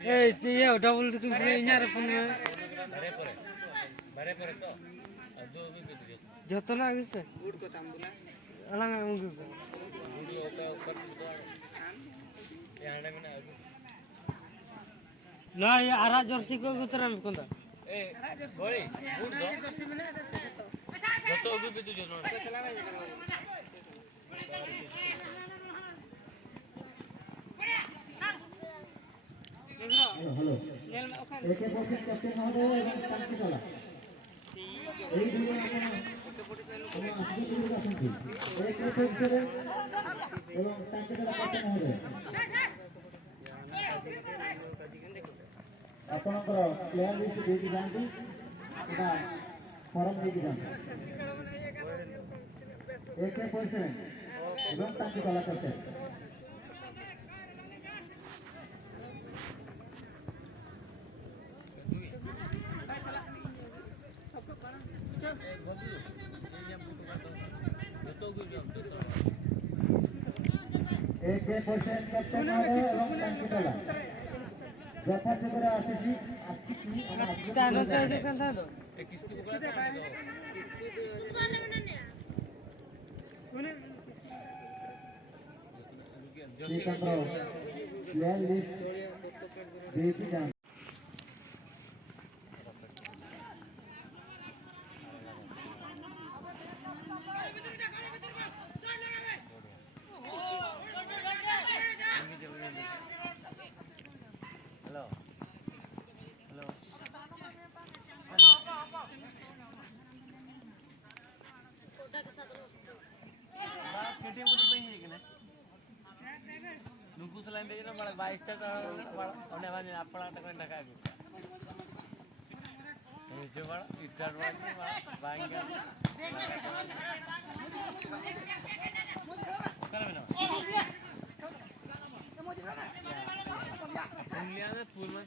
Eh, iya double itu punya punya. Joto na gitu. Alang ang gitu. Nah, ya arah jersey ko guteran konda. Boli, bud do. Joto gitu itu jono. Hello একে পক্ষের captain মহোদয় এবং কান্তি খেলা এই দুজন আছেন একে পক্ষের এবং কান্তি খেলা ক্যাপ্টেন মহোদয় ଆପଣଙ୍କର ପ୍ଲେୟାର ଲିଷ୍ଟ ଦେଇକି ଯାଆନ୍ତୁ କିମ୍ବା ଫର୍ମ ଦେଇକି ଯାଆନ୍ତୁ ଏକେ ପକ୍ଷରେ ଏବଂ କାନ୍ତି ଖେଲା କ୍ୟାପ୍ଟେନ একে পয়সেন্ট ক্যাপ্টেন মহোদয় এবং কান্তি খেলা যথাযথভাবে আসিছি আসছি তানো তো এই কথা তো প্লেয়ার লিস্ট দিয়েছি যান Hello. Hello. Cheating ko din ba na? Nunggu selain dia na malah 22 ta onne bani apala ta kone ढका गयो. ए जो बड़ा इटर वाली बांगा. करबे ना. दुनिया में फूल में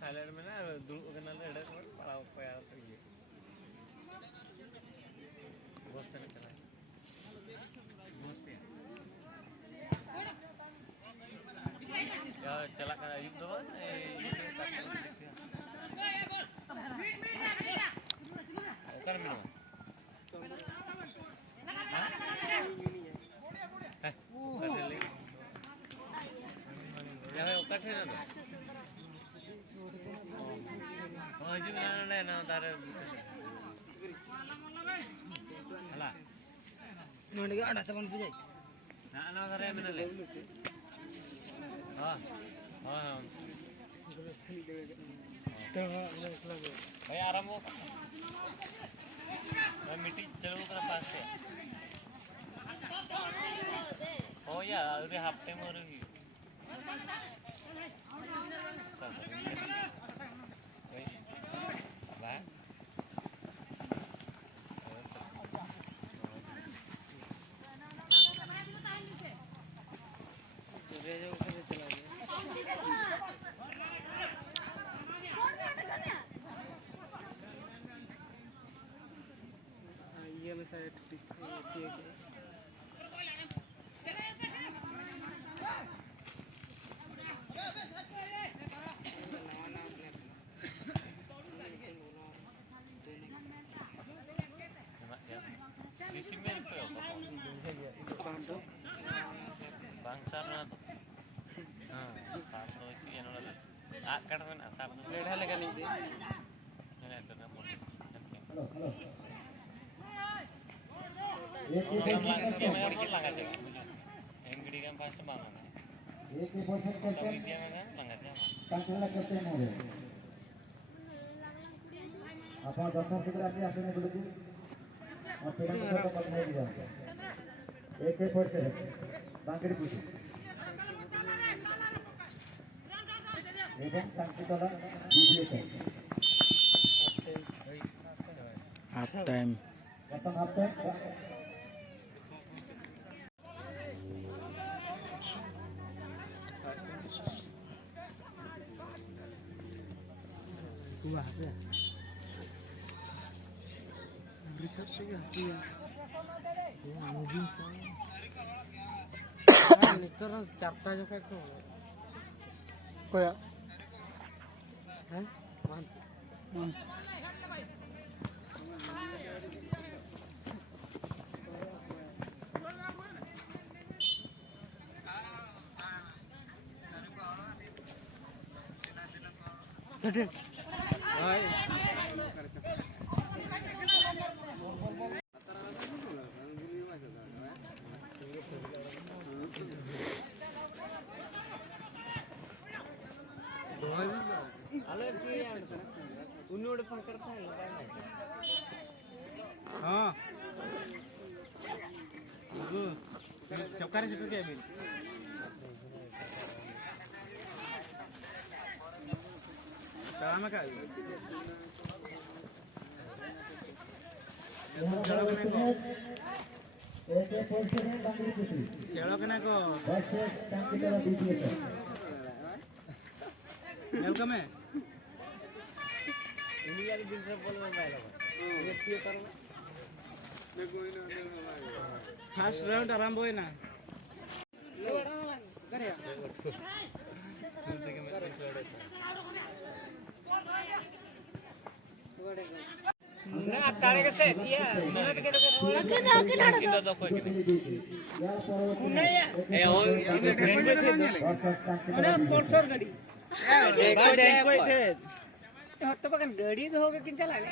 सैलड में ना दुकान एडर पड़ा पया ये गोश्त ने चला गोश्त या चला कर युग दो कर मिलो ya okat है ना oh जी ना ना तार हला नोंडगे आडा तबन बुझाई ना ना तारे मैंने ले हां हां तो भाई आराम हो मैं मिट्टी चलो कर पास से oh ya udah HP mau rugi apa ये में सारे ठीक है Disimen pe apa? Bangsa na to. Saat to itu yang ada. Akar mana saat to. लेढ़ा लगा नहीं दे Ini itu na pun. একে Orang lagi macam pun langgar je. Enggiri kan pasti mana. একে পয়সেন্ট Tapi captain dia kan langgar je. কান্তি খেলা captain মহোদয় আপনার যথাযথভাবে আপনি আসনে বলেছি और फिर हम सब पकड़ नहीं दिया एक एक फोर्स है बांकड़ी पूछी एकदम कांति वाला वीडियो है हाफ टाइम खत्म हाफ टाइम हुआ है Riset sih hati ya. Anjing soalnya. Liter capta aja kayak tuh. Kayak. Hah? Mantap. Daden. Hai. उन्होंने फोन करता है हाँ चौकारी से क्या बिल काम का खेलो के ना को वेलकम है इंडिया के दिन से बोलवा जाएगा ये क्यों करो देखो इन फर्स्ट राउंड आराम होए ना करे ना तारे के से किया मेहनत के तो कितना तो कोई नहीं ए ओ अरे स्पॉन्सर गाड़ी हट्ट पकन गाड़ी तो होगा किन चला ले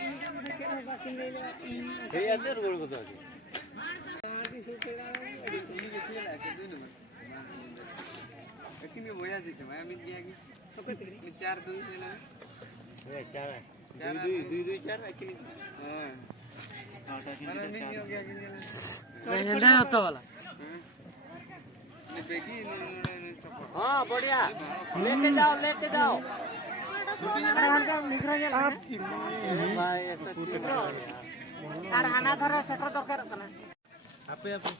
क्या होगा किन ले ये अंदर गोल को तो आदि सुतेगा गाड़ी तुम जैसे लाके दो ना लेकिन ये बोया जी मैं मिल गया कि तो कितनी चार दो है ना ये चार है दो चार है कि हां आटा की अरे मिल हो गया किन तो हेडा होता वाला बेगी हां बढ़िया लेके जाओ भाई ऐसा यार हाना धरे सेटर दरकार कना आपे आपे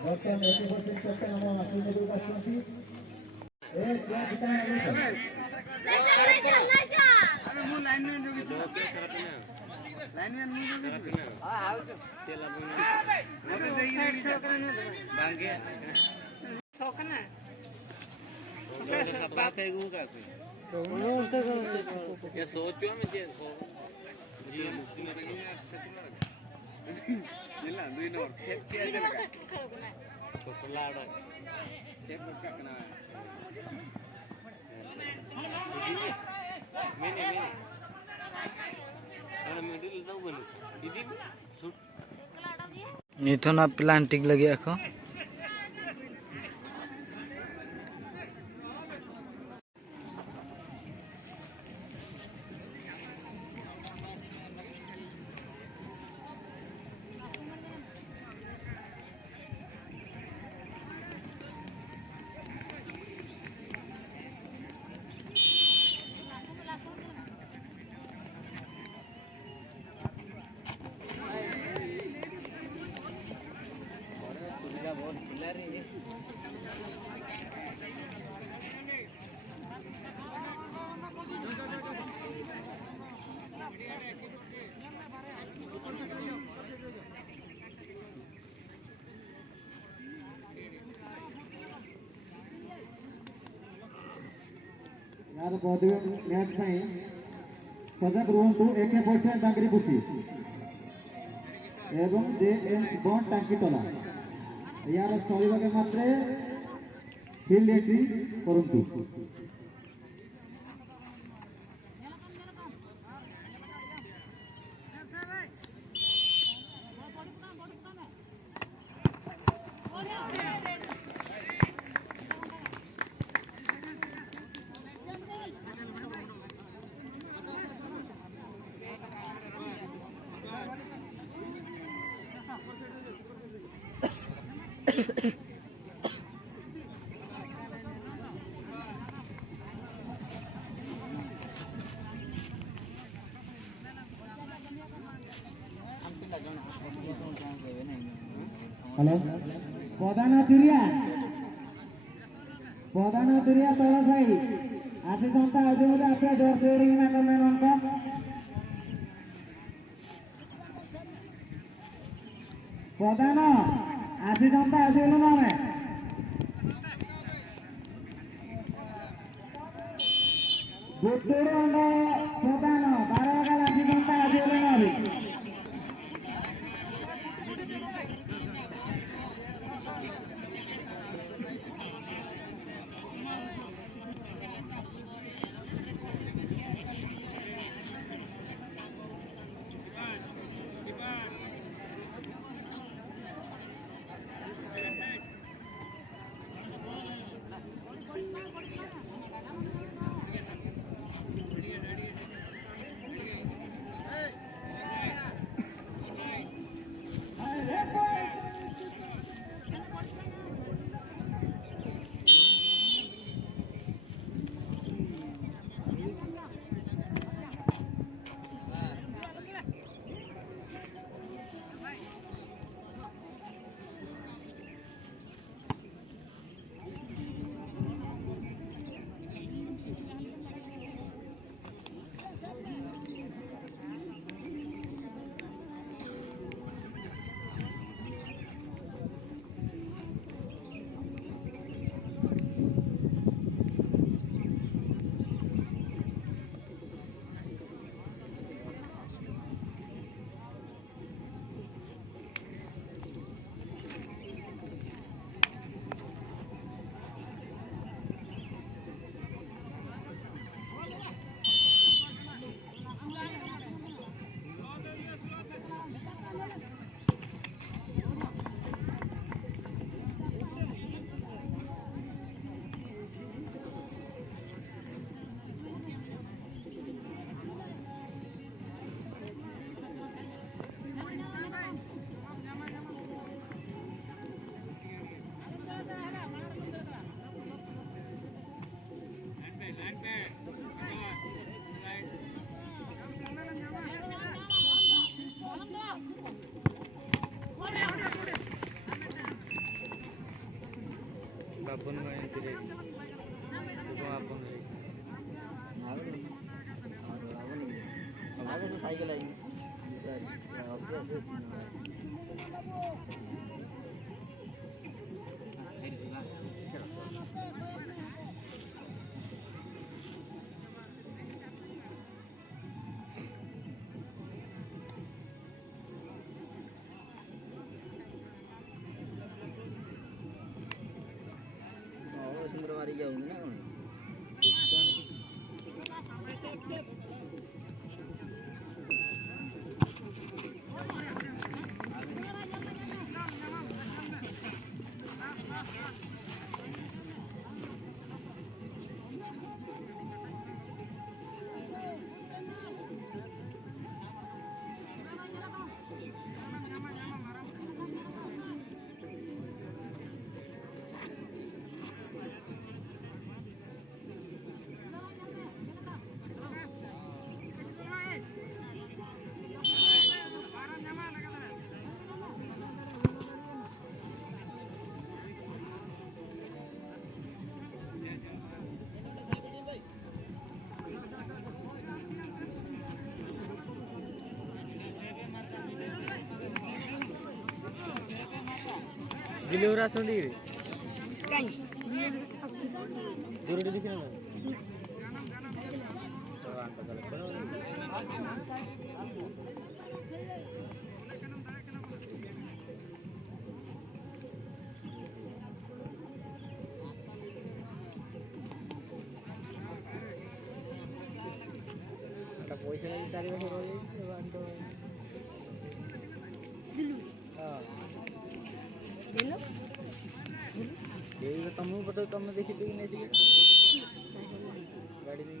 Welcome, everybody. Welcome, nama asli negeri Kasih. Ya kita nanti. अरे वो लाइन में जो किसी लाइन में मुझे जो किसी हाँ आओ जो तेला बुना वो तो देगी नहीं बांगे सोकना क्या सब बात है वो क्या कोई वो तो क्या सोचो मैं जे जी मुश्किल नहीं है ये ला दो इनो खेत के आगे लगा तो पलाड़ा खेत का कना मैंने अरे मिडिल दो बोले दीदी शूट निथोना प्लांटिंग लगे आखो यार बहुत मैच में सजग रुहतु एक वर्ष डांगरी बुसी एवं जे एन बॉन्ड टांकी तला यार चलिबा के मात्रे फील्ड एंट्री करंतु हेलो प्रधान दुरिया तोड़ भाई आशी जनता आज आपल्या जोर जोड़ी में करने उनको प्रधान आशी जनता आज में गुट्टूर प्रधान 12 आशी जनता आज बापन माहिती आपण साइकिल आई सर शुक्रवार क्या होंगे ना गिलोरा सुंडी रे कहीं दूर दिखे ना पैसा नहीं तारी बस रोज तो हां दिलो ये तुम पता तुम देखी थी नहीं गाड़ी में